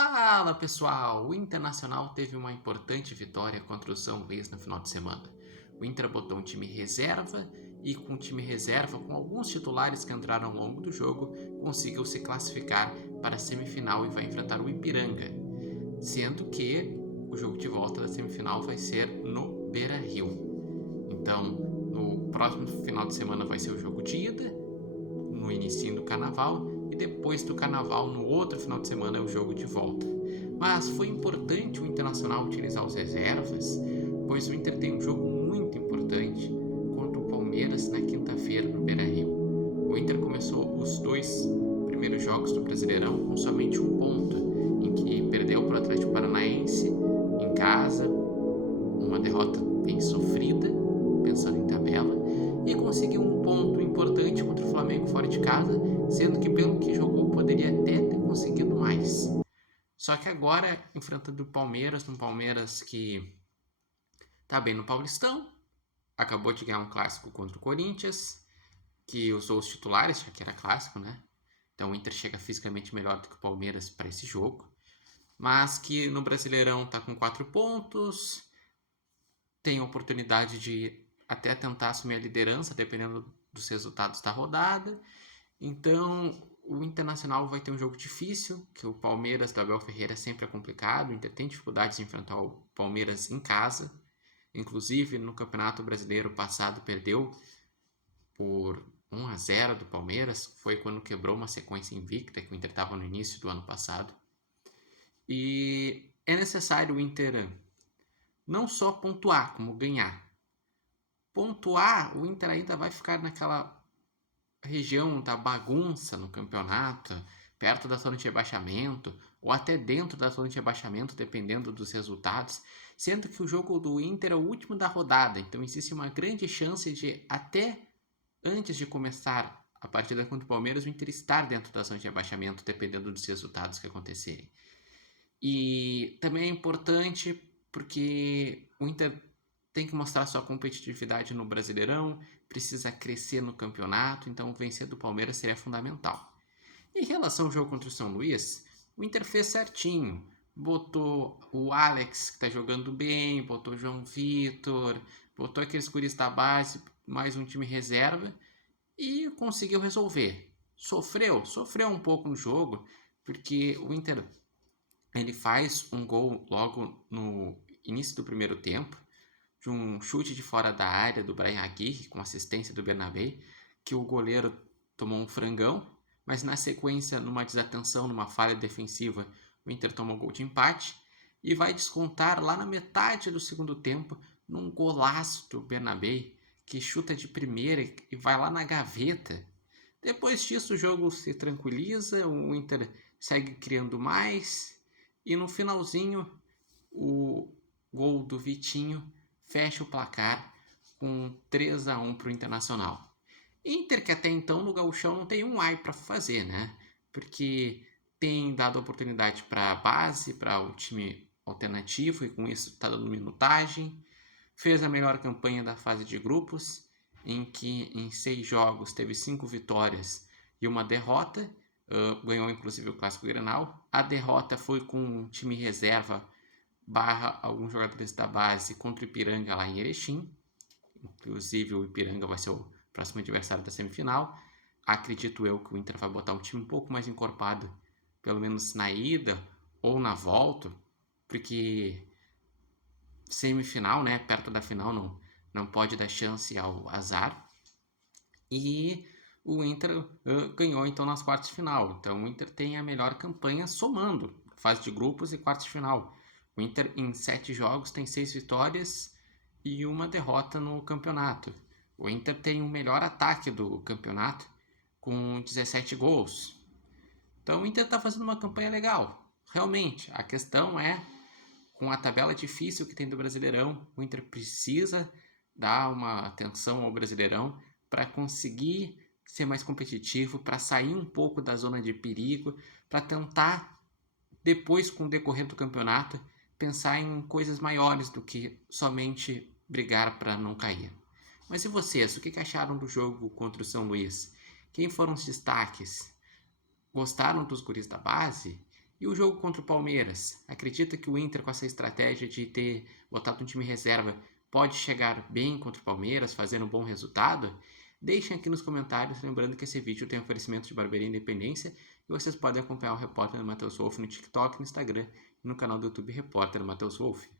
Fala pessoal! O Internacional teve uma importante vitória contra o São Luís no final de semana. O Inter botou um time reserva e com o time reserva, com alguns titulares que entraram ao longo do jogo, conseguiu se classificar para a semifinal e vai enfrentar o Ipiranga. Sendo que o jogo de volta da semifinal vai ser no Beira-Rio. Então, no próximo final de semana vai ser o jogo de ida, no início do Carnaval, e depois do Carnaval, no outro final de semana, é o jogo de volta. Mas foi importante o Internacional utilizar os reservas, pois o Inter tem um jogo muito importante contra o Palmeiras na quinta-feira no Beira-Rio. O Inter começou os dois primeiros jogos do Brasileirão com somente um ponto, em que perdeu para o Atlético Paranaense em casa, uma derrota bem sofrida, pensando em tabela, e conseguiu um ponto importante contra o Flamengo fora de casa, sendo que pelo que jogou poderia até ter conseguido mais. Só que agora, enfrentando o Palmeiras, um Palmeiras que tá bem no Paulistão, acabou de ganhar um clássico contra o Corinthians, que usou os titulares, já que era clássico, né? Então o Inter chega fisicamente melhor do que o Palmeiras para esse jogo, mas que no Brasileirão tá com 4 pontos, tem a oportunidade de até tentar assumir a liderança, dependendo dos resultados da rodada. Então, o Internacional vai ter um jogo difícil, que o Palmeiras do Abel Ferreira sempre é complicado. O Inter tem dificuldades de enfrentar o Palmeiras em casa. Inclusive, no Campeonato Brasileiro passado, perdeu por 1-0 do Palmeiras. Foi quando quebrou uma sequência invicta que o Inter estava no início do ano passado. E é necessário o Inter não só pontuar, como ganhar. Pontuar, o Inter ainda vai ficar naquela região da bagunça no campeonato, perto da zona de rebaixamento, ou até dentro da zona de rebaixamento, dependendo dos resultados, sendo que o jogo do Inter é o último da rodada, então existe uma grande chance de, até antes de começar a partida contra o Palmeiras, o Inter estar dentro da zona de rebaixamento, dependendo dos resultados que acontecerem. E também é importante porque o Inter tem que mostrar sua competitividade no Brasileirão, precisa crescer no campeonato, então vencer do Palmeiras seria fundamental. Em relação ao jogo contra o São Luís, o Inter fez certinho. Botou o Alex, que está jogando bem, botou o João Vitor, botou aqueles guris da base, mais um time reserva, e conseguiu resolver. Sofreu um pouco no jogo, porque o Inter ele faz um gol logo no início do primeiro tempo, de um chute de fora da área do Bryan Aguirre, com assistência do Bernabé, que o goleiro tomou um frangão, mas na sequência, numa desatenção, numa falha defensiva, o Inter tomou um gol de empate e vai descontar lá na metade do segundo tempo, num golaço do Bernabé, que chuta de primeira e vai lá na gaveta. Depois disso, o jogo se tranquiliza, o Inter segue criando mais, e no finalzinho, o gol do Vitinho fecha o placar com 3-1 para o Internacional. Inter que até então no Gauchão não tem um ai para fazer, né? Porque tem dado oportunidade para a base, para o time alternativo e com isso está dando minutagem. Fez a melhor campanha da fase de grupos, em que em 6 jogos teve 5 vitórias e uma derrota. Ganhou inclusive o Clássico Grenal. A derrota foi com um time reserva / alguns jogadores da base contra o Ipiranga lá em Erechim. Inclusive o Ipiranga vai ser o próximo adversário da semifinal. Acredito eu que o Inter vai botar um time um pouco mais encorpado, pelo menos na ida ou na volta, porque semifinal, né, perto da final, não pode dar chance ao azar. E o Inter ganhou então nas quartas de final. Então o Inter tem a melhor campanha somando fase de grupos e quartas de final. O Inter em 7 jogos tem 6 vitórias e uma derrota no campeonato. O Inter tem o melhor ataque do campeonato com 17 gols. Então o Inter está fazendo uma campanha legal. Realmente, a questão é, com a tabela difícil que tem do Brasileirão, o Inter precisa dar uma atenção ao Brasileirão para conseguir ser mais competitivo, para sair um pouco da zona de perigo, para tentar, depois com o decorrer do campeonato, pensar em coisas maiores do que somente brigar para não cair. Mas e vocês, o que acharam do jogo contra o São Luís? Quem foram os destaques? Gostaram dos guris da base? E o jogo contra o Palmeiras? Acredita que o Inter, com essa estratégia de ter botado um time reserva, pode chegar bem contra o Palmeiras, fazendo um bom resultado? Deixem aqui nos comentários, lembrando que esse vídeo tem oferecimento de Barbearia Independência e vocês podem acompanhar o Repórter Matheus Wolff no TikTok, no Instagram e no canal do YouTube Repórter Matheus Wolff.